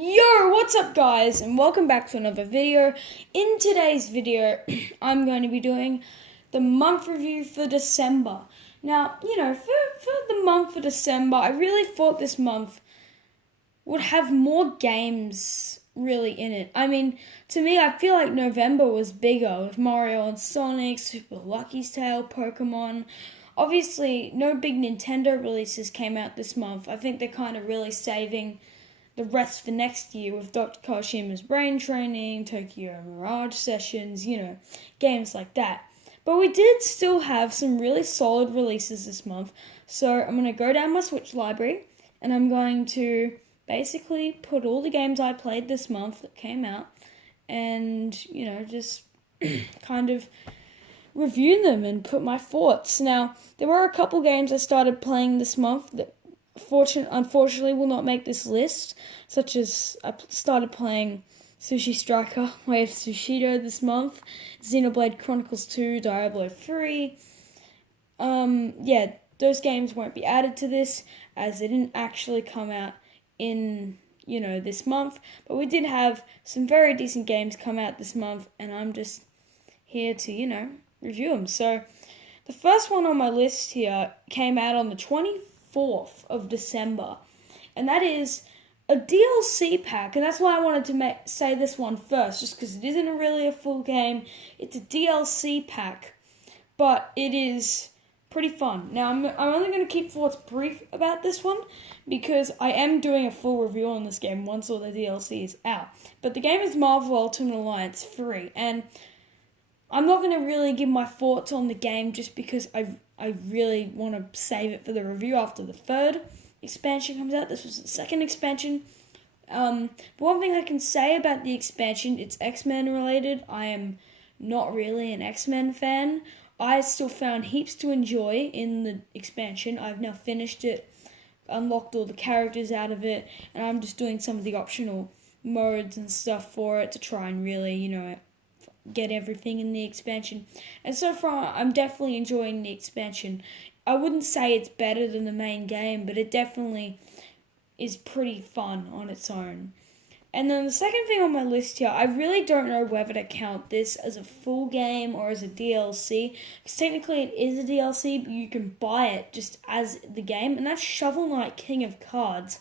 Yo, what's up guys, and welcome back to another video. In today's video, I'm going to be doing the month review for December. Now, for the month of December, I really thought this month would have more games really in it. I mean, to me, I feel like November was bigger with Mario and Sonic, Super Lucky's Tale, Pokemon. Obviously, no big Nintendo releases came out this month. I think they're kind of really saving the rest for next year with Dr. Kawashima's Brain Training, Tokyo Mirage Sessions, games like that. But we did still have some really solid releases this month. So I'm going to go down my Switch library and I'm going to basically put all the games I played this month that came out and, just kind of review them and put my thoughts. Now, there were a couple games I started playing this month that unfortunately will not make this list, such as I started playing Sushi Striker, Way of Sushido this month, Xenoblade Chronicles 2, Diablo 3. Those games won't be added to this as they didn't actually come out in, this month, but we did have some very decent games come out this month, and I'm just here to, review them. So, the first one on my list here came out on the 24th of December, and that is a DLC pack, and that's why I wanted to say this one first, just because it isn't really a full game. It's a DLC pack, but it is pretty fun. Now, I'm only going to keep thoughts brief about this one, because I am doing a full review on this game once all the DLC is out. But the game is Marvel Ultimate Alliance 3, and I'm not going to really give my thoughts on the game just because I really want to save it for the review after the third expansion comes out. This was the second expansion. But one thing I can say about the expansion, it's X-Men related. I am not really an X-Men fan. I still found heaps to enjoy in the expansion. I've now finished it, unlocked all the characters out of it, and I'm just doing some of the optional modes and stuff for it to try and really, get everything in the expansion. And so far, I'm definitely enjoying the expansion. I wouldn't say it's better than the main game, but it definitely is pretty fun on its own. And then the second thing on my list here, I really don't know whether to count this as a full game or as a DLC. Because technically it is a DLC, but you can buy it just as the game. And that's Shovel Knight King of Cards,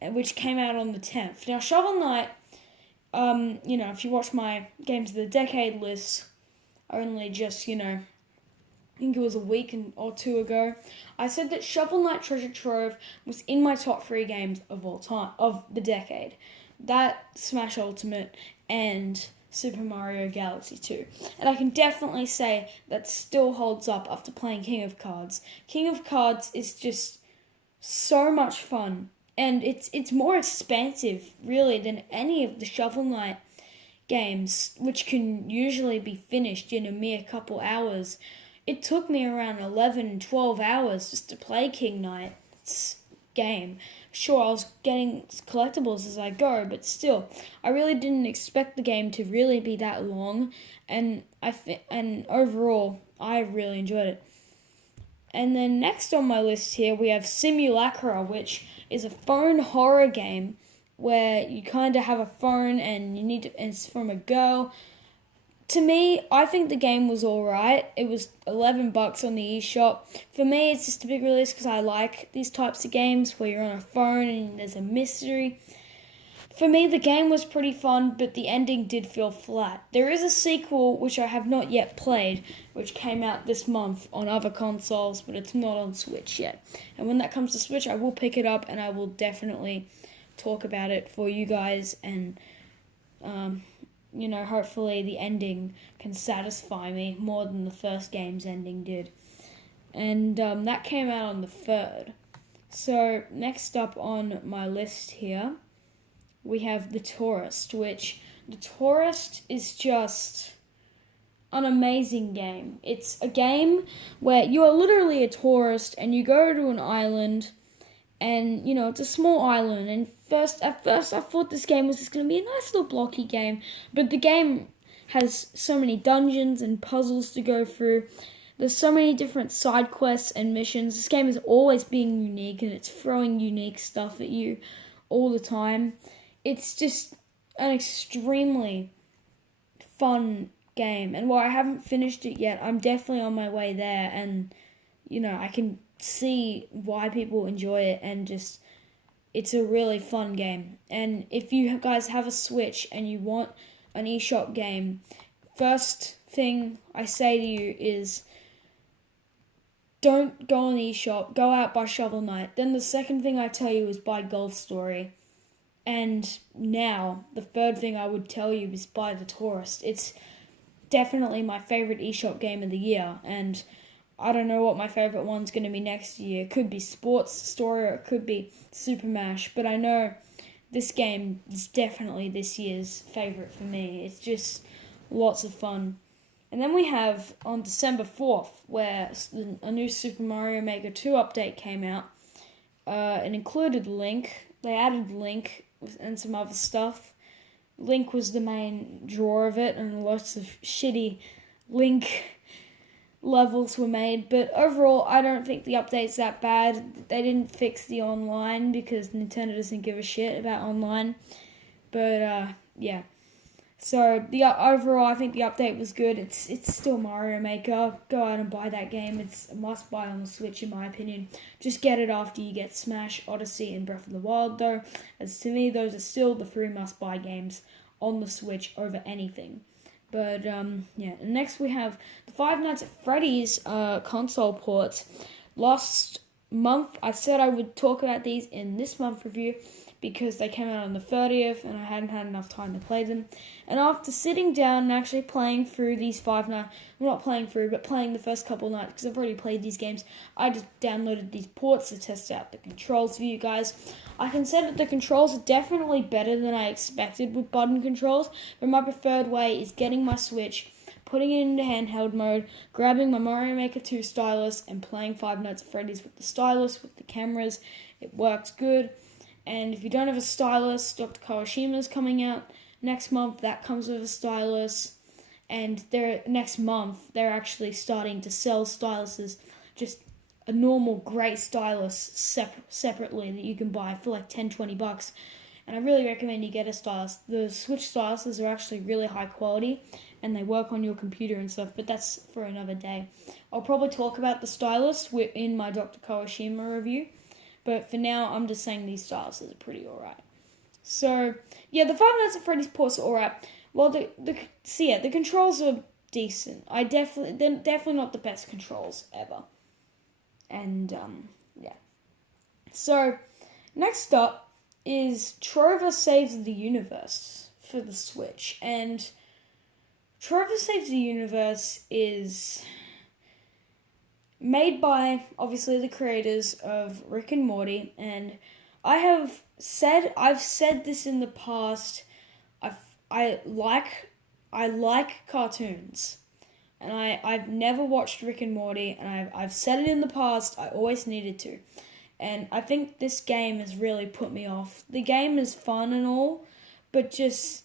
which came out on the 10th. Now, Shovel Knight, if you watch my Games of the Decade list, only just, I think it was a week or two ago, I said that Shovel Knight Treasure Trove was in my top 3 games of all time, of the decade. That, Smash Ultimate, and Super Mario Galaxy 2. And I can definitely say that still holds up after playing King of Cards. King of Cards is just so much fun. And it's more expansive, really, than any of the Shovel Knight games, which can usually be finished in a mere couple hours. It took me around 11, 12 hours just to play King Knight's game. Sure, I was getting collectibles as I go, but still, I really didn't expect the game to really be that long, and overall, I really enjoyed it. And then next on my list here, we have Simulacra, which is a phone horror game where you kind of have a phone and it's from a girl. To me, I think the game was alright. It was $11 on the eShop. For me, it's just a big release because I like these types of games where you're on a phone and there's a mystery. For me, the game was pretty fun, but the ending did feel flat. There is a sequel, which I have not yet played, which came out this month on other consoles, but it's not on Switch yet. And when that comes to Switch, I will pick it up, and I will definitely talk about it for you guys, and, hopefully the ending can satisfy me more than the first game's ending did. And that came out on the 3rd. So, next up on my list here, we have The Tourist, which The Tourist is just an amazing game. It's a game where you are literally a tourist and you go to an island and, it's a small island. And at first I thought this game was just going to be a nice little blocky game, but the game has so many dungeons and puzzles to go through. There's so many different side quests and missions. This game is always being unique and it's throwing unique stuff at you all the time. it's just an extremely fun game. And while I haven't finished it yet, I'm definitely on my way there. And, I can see why people enjoy it, and just, it's a really fun game. And if you guys have a Switch and you want an eShop game, first thing I say to you is don't go on eShop, go out, buy Shovel Knight. Then the second thing I tell you is buy Golf Story. And now, the third thing I would tell you is buy The Tourist. It's definitely my favourite eShop game of the year, and I don't know what my favourite one's going to be next year. It could be Sports Story, or it could be Super Mash, but I know this game is definitely this year's favourite for me. It's just lots of fun. And then we have on December 4th, where a new Super Mario Maker 2 update came out. It included Link. They added Link and some other stuff. Link was the main draw of it, and lots of shitty Link levels were made. But overall, I don't think the update's that bad. They didn't fix the online because Nintendo doesn't give a shit about online. But, yeah. So, overall, I think the update was good. It's still Mario Maker. Go out and buy that game. It's a must-buy on the Switch, in my opinion. Just get it after you get Smash, Odyssey, and Breath of the Wild, though. As to me, those are still the 3 must-buy games on the Switch over anything. But, yeah. And next we have the Five Nights at Freddy's console ports. Last month, I said I would talk about these in this month's review, because they came out on the 30th and I hadn't had enough time to play them. And after sitting down and actually playing through these 5 nights, well, not playing through, but playing the first couple nights, because I've already played these games, I just downloaded these ports to test out the controls for you guys. I can say that the controls are definitely better than I expected with button controls, but my preferred way is getting my Switch, putting it into handheld mode, grabbing my Mario Maker 2 stylus, and playing Five Nights at Freddy's with the stylus, with the cameras. It works good. And if you don't have a stylus, Dr. Kawashima's coming out next month. That comes with a stylus. And next month, they're actually starting to sell styluses, just a normal grey stylus separately that you can buy for like $10-20. And I really recommend you get a stylus. The Switch styluses are actually really high quality, and they work on your computer and stuff, but that's for another day. I'll probably talk about the stylus in my Dr. Kawashima review. But for now, I'm just saying these styluses are pretty alright. So, yeah, the Five Nights at Freddy's ports are alright. Well, the controls are decent. They're definitely not the best controls ever. And, yeah. So, next up is Trover Saves the Universe for the Switch. And Trover Saves the Universe is made by, obviously, the creators of Rick and Morty, and I've said this in the past. I like cartoons, and I've never watched Rick and Morty, and I've said it in the past. I always needed to, and I think this game has really put me off. The game is fun and all, but just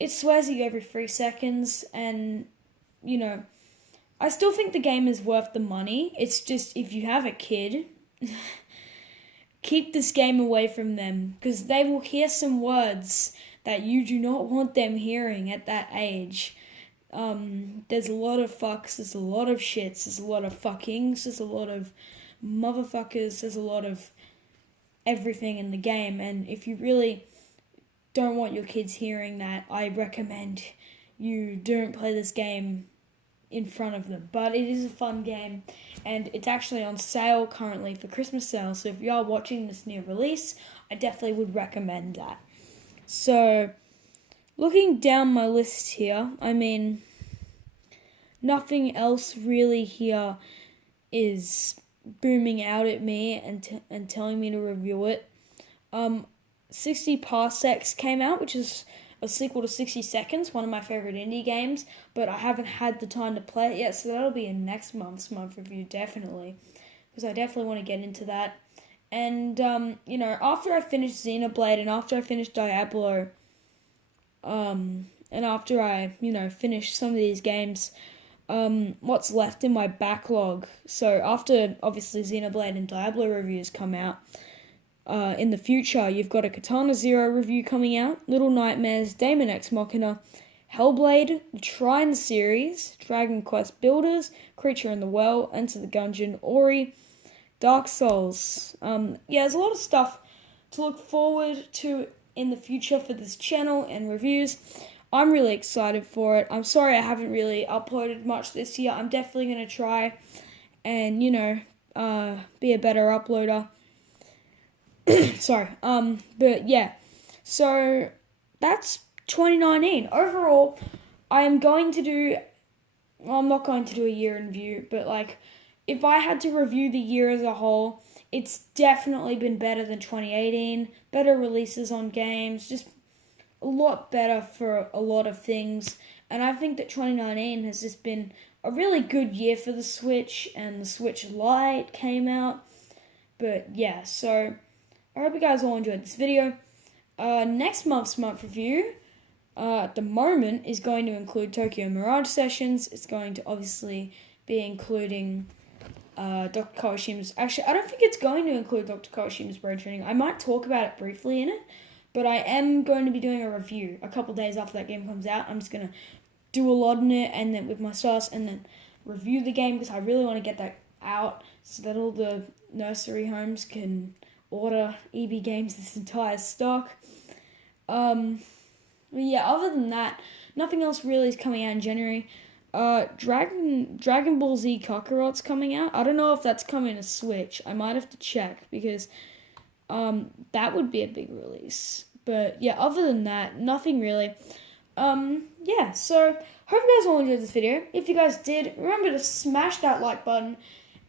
it swears at you every 3 seconds, and I still think the game is worth the money. It's just, if you have a kid, keep this game away from them, because they will hear some words that you do not want them hearing at that age. There's a lot of fucks, there's a lot of shits, there's a lot of fuckings, there's a lot of motherfuckers, there's a lot of everything in the game, and if you really don't want your kids hearing that, I recommend you don't play this game in front of them. But it is a fun game, and it's actually on sale currently for Christmas sale, so if you are watching this near release, I definitely would recommend that. So, looking down my list here, I mean, nothing else really here is booming out at me and telling me to review it. 60 Parsecs came out, which is a sequel to 60 Seconds, one of my favorite indie games, but I haven't had the time to play it yet, so that'll be in next month review, definitely, because I definitely want to get into that. And, after I finish Xenoblade, and after I finish Diablo, and after I, finish some of these games, what's left in my backlog, so after, obviously, Xenoblade and Diablo reviews come out, in the future, you've got a Katana Zero review coming out, Little Nightmares, Daemon X Machina, Hellblade, the Trine series, Dragon Quest Builders, Creature in the Well, Enter the Gungeon, Ori, Dark Souls. There's a lot of stuff to look forward to in the future for this channel and reviews. I'm really excited for it. I'm sorry I haven't really uploaded much this year. I'm definitely going to try and, be a better uploader. Sorry. But yeah. So that's 2019. Overall, I'm not going to do a year in review, but if I had to review the year as a whole, it's definitely been better than 2018. Better releases on games, just a lot better for a lot of things. And I think that 2019 has just been a really good year for the Switch, and the Switch Lite came out. But yeah, so I hope you guys all enjoyed this video. Next month's month review, at the moment, is going to include Tokyo Mirage Sessions. It's going to obviously be including Dr. Kawashima's... Actually, I don't think it's going to include Dr. Kawashima's Brain Training. I might talk about it briefly in it, but I am going to be doing a review a couple days after that game comes out. I'm just going to do a lot in it, and then with my stars, and then review the game, because I really want to get that out so that all the nursery homes can order EB Games this entire stock. Other than that, nothing else really is coming out in January. Dragon Ball Z Kakarot's coming out. I don't know if that's coming to Switch. I might have to check, because that would be a big release. But yeah, other than that, nothing really. So hope you guys all enjoyed this video. If you guys did, remember to smash that like button,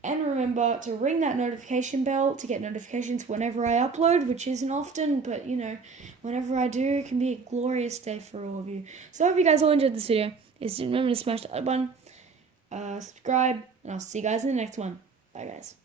and remember to ring that notification bell to get notifications whenever I upload, which isn't often, but whenever I do, it can be a glorious day for all of you. So I hope you guys all enjoyed this video. Remember to smash that like button, subscribe, and I'll see you guys in the next one. Bye guys.